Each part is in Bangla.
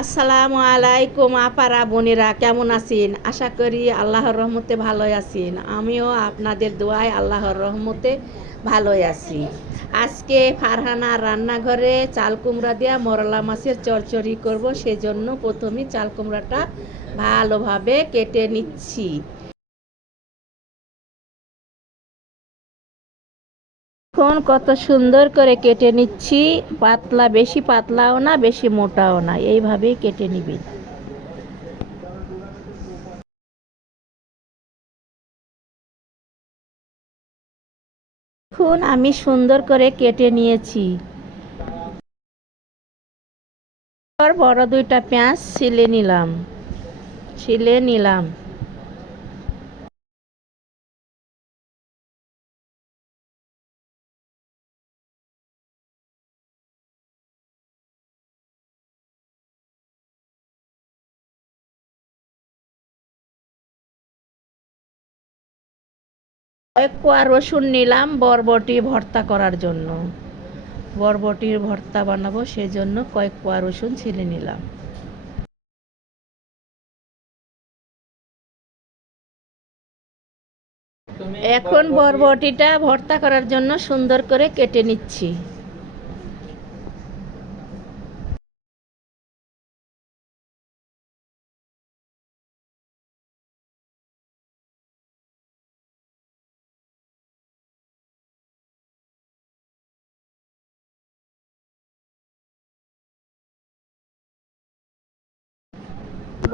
আসসালামু আলাইকুম আপারা বোনেরা, কেমন আছেন? আশা করি আল্লাহর রহমতে ভালোই আছেন। আমিও আপনাদের দোয়ায় আল্লাহর রহমতে ভালোই আছি। আজকে ফারহানার রান্নাঘরে চাল কুমড়া দিয়া মরলা মাছের চচ্চড়ি করব, সেজন্য প্রথমে চাল কুমড়াটা ভালোভাবে কেটে নিচ্ছি। এখন কত সুন্দর করে কেটে নিচ্ছি, পাতলা, বেশি পাতলাও না বেশি মোটাও না, এইভাবেই কেটে নিবি। এখন আমি সুন্দর করে কেটে নিয়েছি। বড় দুইটা পেঁয়াজ ছিলে নিলাম। কয়েক কোয়া রসুন নিলাম বরবটি ভর্তা করার জন্য। বরবটির ভর্তা বানাবো, সেজন্য কয়েক কোয়া রসুন ছিলে নিলাম। এখন বরবটিটা ভর্তা করার জন্য সুন্দর করে কেটে নিচ্ছি।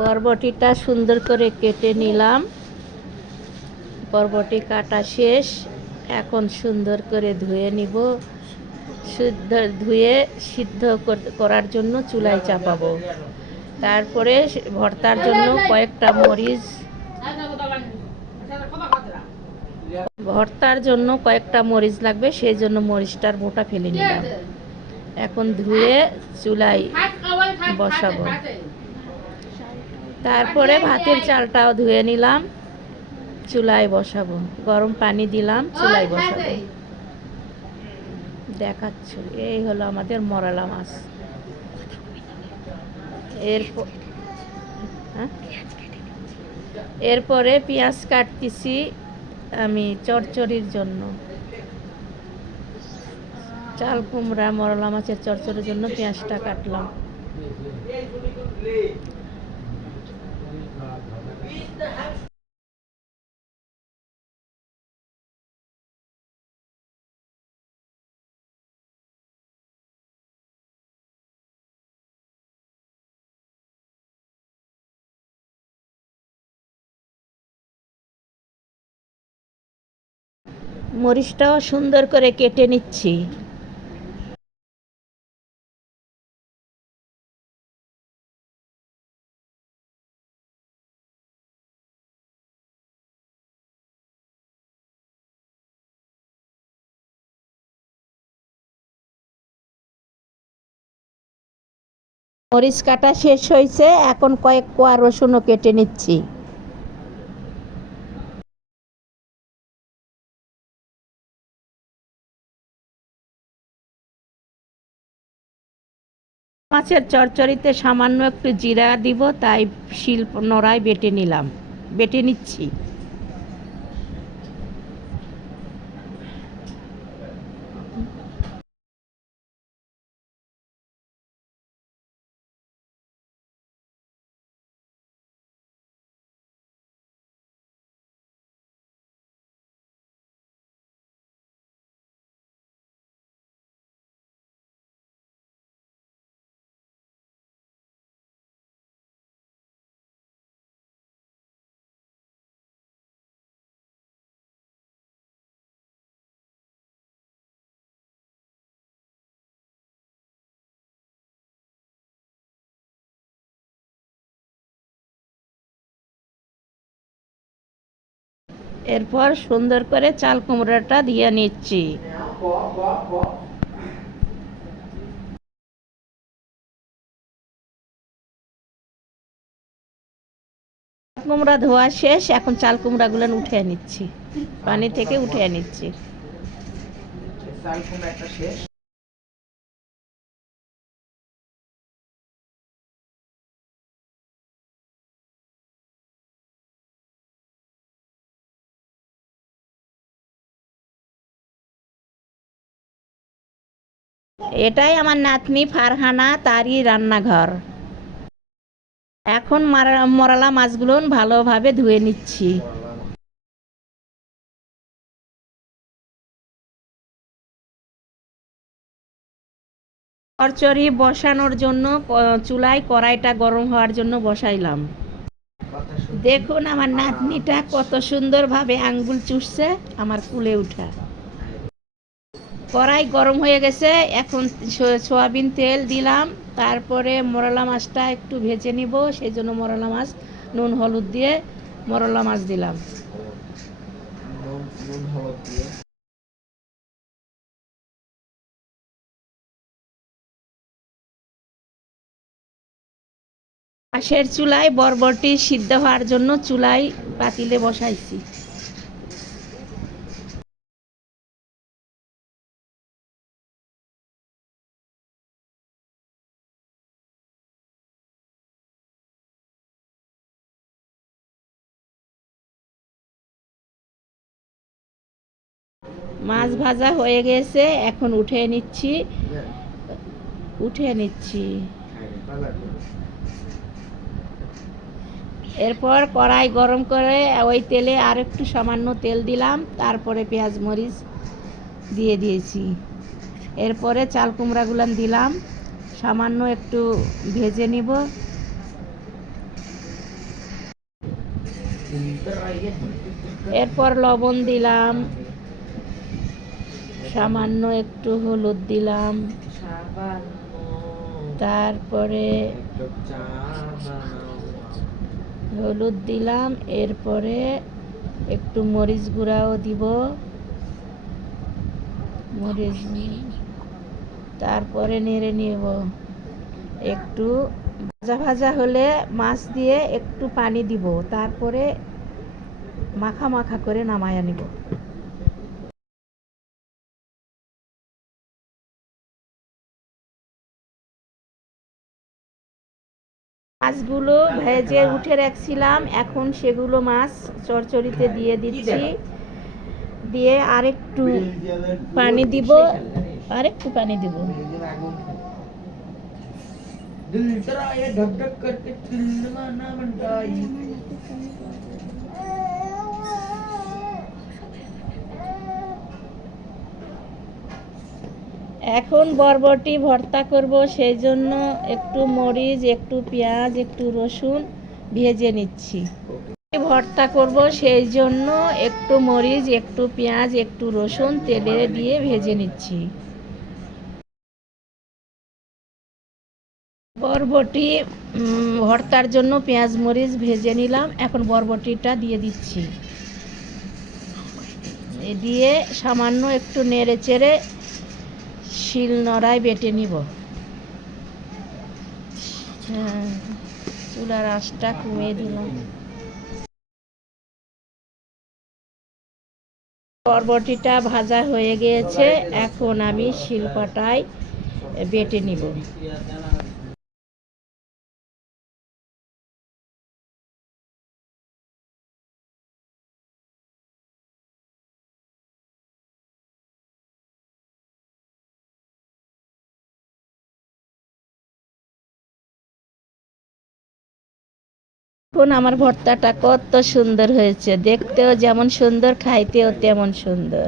বরবটিটা সুন্দর করে কেটে নিলাম। বরবটি কাটা শেষ। এখন সুন্দর করে ধুয়ে নিব। ধুয়ে সিদ্ধ করার জন্য চুলায় চাপাবো। তারপরে ভর্তার জন্য কয়েকটা মরিচ লাগবে, সেই জন্য মরিচটার বোটা ফেলে নিলাম। এখন ধুয়ে চুলায় বসাবো। তারপরে ভাতের চালটাও ধুয়ে নিলাম, চুলায় বসাবো। গরম পানি দিলাম, চুলায় বসাবো। দেখাচ্ছ, এই হলো আমাদের মরলা মাছ। হ্যাঁ? এরপরে পেঁয়াজ কাটতেছি আমি চচ্চড়ির জন্য। চাল কুমড়া মরলা মাছের চচ্চড়ির জন্য পেঁয়াজটা কাটলাম। মরিচটাও সুন্দর করে কেটে নিচ্ছি। মরিচ কাটা শেষ হয়েছে, এখন কয়েক কোয়া রসুনও কেটে নিচ্ছি। মাছের চচ্চড়িতে সামান্য একটু জিরা দিব, তাই শিল নোড়ায় বেটে নিচ্ছি। এরপর সুন্দর করে চাল কুমড়াটা দিয়ে নিচ্ছি। কুমড়া ধোয়া শেষ, এখন চাল কুমড়াগুলো উঠিয়ে নিচ্ছি, পানি থেকে উঠিয়ে নিচ্ছি। এটাই আমার নাতনি ফারহানা, তারই রান্নাঘর। এখন মরলা মাছগুলো ভালোভাবে ধুয়ে নিচ্ছি। চচ্চড়ি বসানোর জন্য চুলায় কড়াইটা গরম হওয়ার জন্য বসাইলাম। দেখুন আমার নাতনিটা কত সুন্দরভাবে আঙ্গুল চুষছে, আমার কুলে উঠা। কড়াই গরম হয়ে গেছে, এখন সয়াবিন তেল দিলাম, তারপরে মরলা মাছটা একটু ভেজে নিব, সেই জন্য মরলা মাছ নুন হলুদ দিয়ে মরলা মাছ দিলাম। পাশের চুলায় বরবটি সিদ্ধ হওয়ার জন্য চুলায় পাতিলে বসাইছি। মাছ ভাজা হয়ে গেছে, এখন উঠিয়ে নিচ্ছি। এরপর কড়াই গরম করে ওই তেলে আর একটু সামান্য তেল দিলাম, তারপরে পেঁয়াজ মরিচ দিয়ে দিয়েছি। এরপরে চাল কুমড়াগুলো দিলাম, সামান্য একটু ভেজে নিব। এরপর লবণ দিলাম, সামান্য একটু হলুদ দিলাম, তারপরে হলুদ দিলাম, এরপরে একটু মরিচ গুঁড়াও দিব, তারপরে নেড়ে নিব। একটু ভাজা ভাজা হলে মাছ দিয়ে একটু পানি দিব, তারপরে মাখা মাখা করে নামায়া নিব। মাছগুলো ভেজে উঠে রাখছিলাম, এখন সেগুলো মাছ চচ্চড়িতে দিয়ে দিচ্ছি। দিয়ে আরেকটু পানি দিব। এখন বরবটি ভর্তা করব, সেই জন্য একটু মরিচ, একটু পেঁয়াজ, একটু রসুন ভেজে নিচ্ছি। ভর্তা করব, সেই জন্য একটু মরিচ, একটু পেঁয়াজ, একটু রসুন তেলে দিয়ে ভেজে নিচ্ছি। বরবটি ভর্তার জন্য পেঁয়াজ মরিচ ভেজে নিলাম, এখন বরবটিটা দিয়ে দিচ্ছি। দিয়ে সামান্য একটু নেড়ে চেড়ে শিলনোড়ায় বেটে নিব। চুলার আঁচটা কমিয়ে দিলাম। বরবটিটা ভাজা হয়ে গিয়েছে, এখন আমি শিলপাটায় বেটে নিব। এখন আমার ভর্তাটা কত সুন্দর হয়েছে, দেখতেও যেমন সুন্দর, খাইতেও তেমন সুন্দর।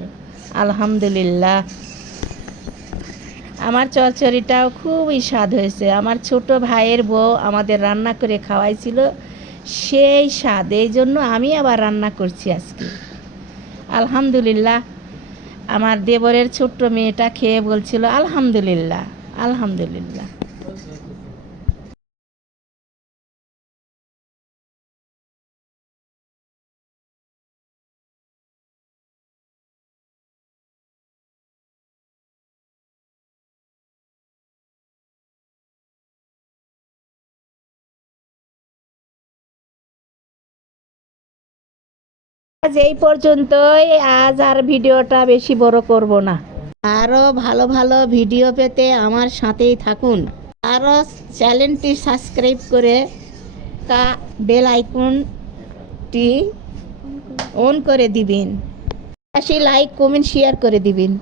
আলহামদুলিল্লাহ। আমার চচ্চড়িটাও খুবই স্বাদ হয়েছে। আমার ছোট ভাইয়ের বউ আমাদের রান্না করে খাওয়াইছিল, সেই স্বাদ, এই জন্য আমি আবার রান্না করছি আজকে। আলহামদুলিল্লাহ। আমার দেবরের ছোট্ট মেয়েটা খেয়ে বলছিল আলহামদুলিল্লাহ, আলহামদুলিল্লাহ। আজ এই পর্যন্তই। আজ আর ভিডিওটা বেশি বড় করব না। আরও ভালো ভালো ভিডিও পেতে আমার সাথেই থাকুন। আরও চ্যানেলটি সাবস্ক্রাইব করে বেল আইকনটি অন করে দিবেন। লাইক কমেন্ট শেয়ার করে দিবেন।